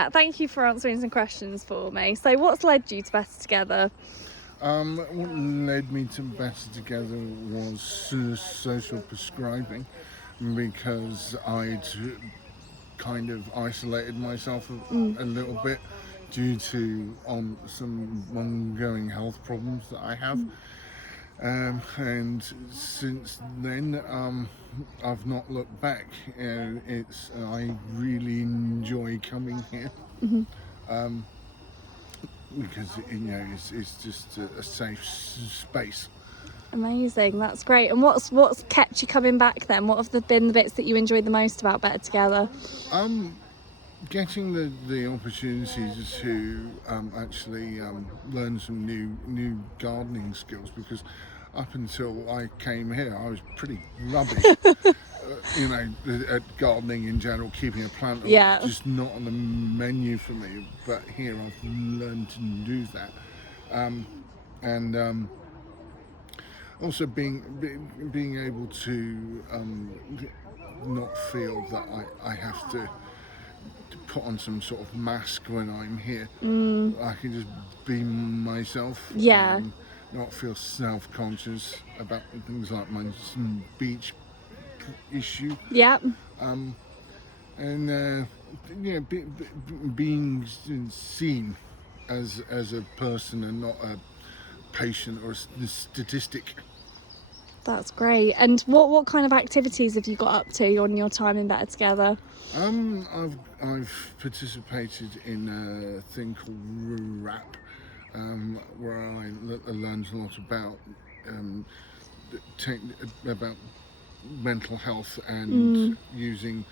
Matt, thank you for answering some questions for me. So what's led you to Better Together? What led me to Better Together was social prescribing, because I'd kind of isolated myself a little bit due to some ongoing health problems that I have. And since then, I've not looked back. I really enjoy coming here because it's just a safe space. Amazing, that's great. And what's kept you coming back then? What have been the bits that you enjoyed the most about Better Together? Getting the opportunities to actually learn some new gardening skills, because up until I came here I was pretty rubbish at gardening in general. Keeping a plant Yeah. just not on the menu for me, but here I've learned to do that. And also being able to not feel that I have to put on some sort of mask when I'm here. I can just be myself. Yeah. Not feel self-conscious about things like my beach issue. Yeah. And being seen as a person and not a patient or a statistic. That's great. And what kind of activities have you got up to on your time in Better Together? I've participated in a thing called RAP, where I learned a lot about about mental health and using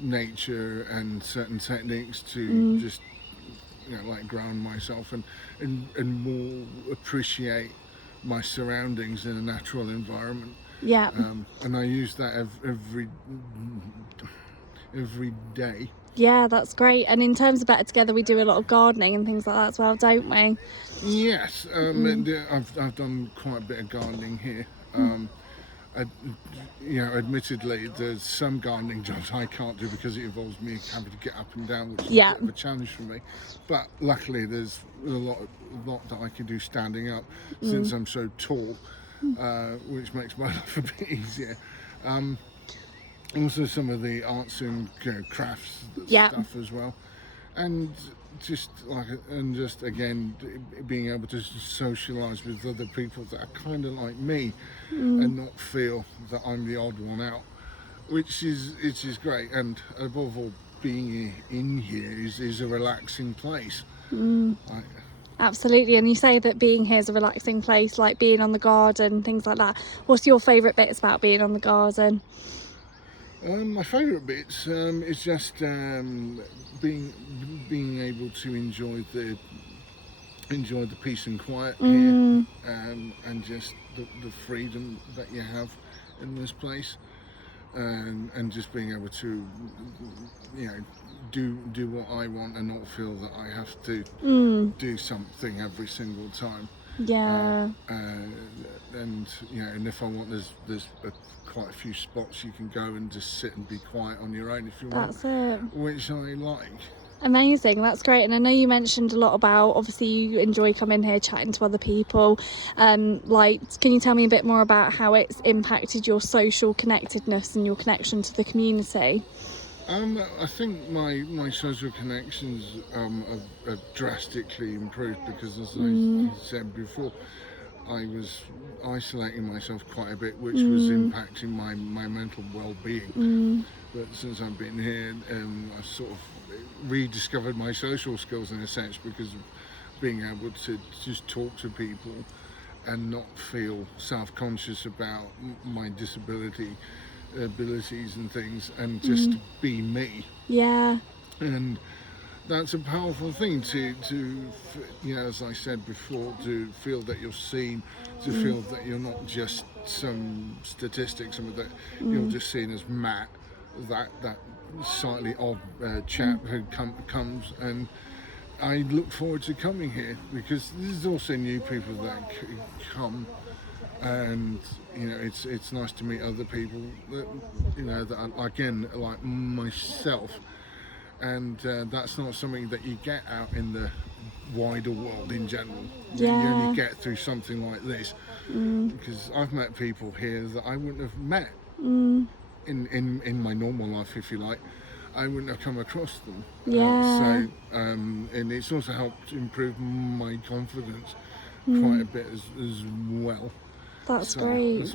nature and certain techniques to just like ground myself and more appreciate my surroundings in a natural environment. Yeah. And I use that every day. Yeah, that's great. And in terms of Better Together, we do a lot of gardening and things like that as well, don't we? Yes, and, I've done quite a bit of gardening here. Admittedly, there's some gardening jobs I can't do because it involves me having to get up and down, which is a bit of a challenge for me. But luckily, there's a lot that I can do standing up, since I'm so tall, which makes my life a bit easier. Also, some of the arts and crafts stuff as well, and just again being able to socialize with other people that are kind of like me and not feel that I'm the odd one out, which is great. And above all, being in here is a relaxing place. Absolutely. And you say that being here is a relaxing place, like being on the garden, things like that. What's your favourite bits about being on the garden? My favourite bits is just being able to enjoy the peace and quiet here, and just the freedom that you have in this place, and just being able to do what I want and not feel that I have to do something every single time. Yeah. And if I want, there's quite a few spots you can go and just sit and be quiet on your own if you want. That's it. Which I like. Amazing, that's great. And I know you mentioned a lot about, obviously you enjoy coming here chatting to other people, can you tell me a bit more about how it's impacted your social connectedness and your connection to the community? I think my social connections have drastically improved, because as I said before, I was isolating myself quite a bit, which was impacting my mental well-being. But since I've been here, I sort of rediscovered my social skills in a sense, because of being able to just talk to people and not feel self-conscious about my disability abilities and things, and just be me. Yeah. And that's a powerful thing to as I said before, to feel that you're seen, to feel that you're not just some statistic, something that you're just seen as Matt, that slightly odd chap who comes. And I look forward to coming here, because there's also new people that come, and it's nice to meet other people that that are, again, like myself, and that's not something that you get out in the wider world in general. You Yeah. only get through something like this, because I've met people here that I wouldn't have met in my normal life, if you like. I wouldn't have come across them. Yeah. And it's also helped improve my confidence quite a bit as well. That's So great.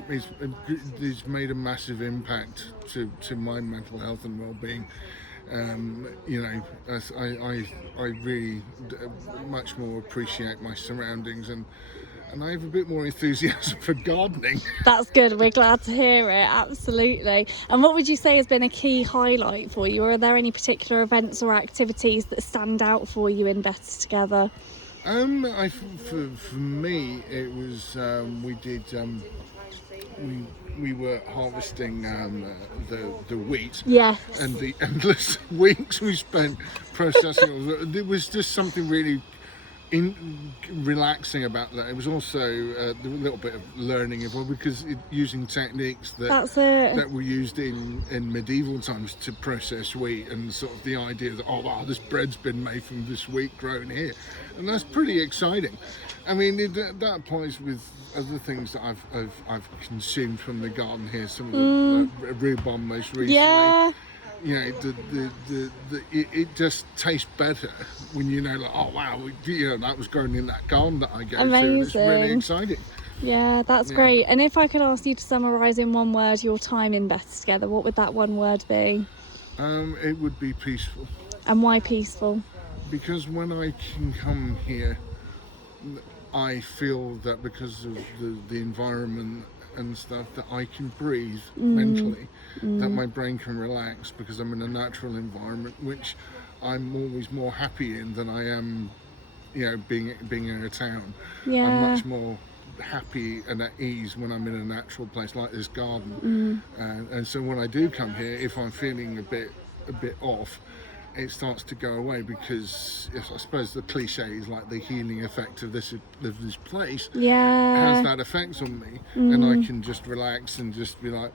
it's made a massive impact to my mental health and well-being. You know, as I really much more appreciate my surroundings, and I have a bit more enthusiasm for gardening. That's good. We're glad to hear it. Absolutely. And what would you say has been a key highlight for you? Or are there any particular events or activities that stand out for you in Better Together? For me, it was we were harvesting the wheat, Yes. and the endless weeks we spent processing it. There was just something really relaxing about that. It was also a little bit of learning as well, because using techniques That's it. that were used in medieval times to process wheat, and sort of the idea that, oh wow, this bread's been made from this wheat grown here, and that's pretty exciting. I mean, that applies with other things that I've consumed from the garden here. Some of the rhubarb most recently. Yeah. You know, it just tastes better when you know, like, oh wow, you know, that was grown in that garden that I go to. And it's really Amazing. exciting. Yeah, that's great. And if I could ask you to summarise in one word your time in Better Together, what would that one word be? It would be peaceful, And why peaceful? because when I can come here, I feel that because of the environment and stuff, that I can breathe mentally, that my brain can relax, because I'm in a natural environment, which I'm always more happy in than I am, you know, being in a town. Yeah. I'm much more happy and at ease when I'm in a natural place like this garden. And so when I do come here, if I'm feeling a bit off, it starts to go away, because I suppose the cliche is like the healing effect of this place Yeah. has that effect on me, and I can just relax and just be like,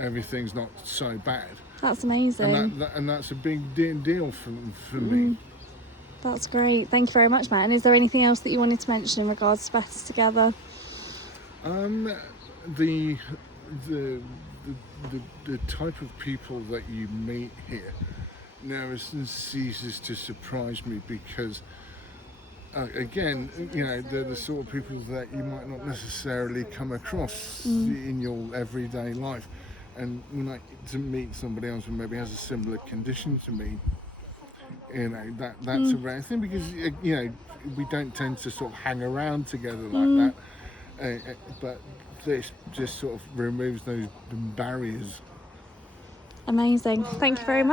everything's not so bad. That's amazing. And that's a big deal for me. That's great. Thank you very much, Matt. And is there anything else that you wanted to mention in regards to Better Together? The type of people that you meet here never ceases to surprise me, because again, you know, they're the sort of people that you might not necessarily come across in your everyday life. And when I to meet somebody else who maybe has a similar condition to me, you know, that's a rare thing, because you know, we don't tend to sort of hang around together like that. But this just sort of removes those barriers. Amazing. Thank you very much.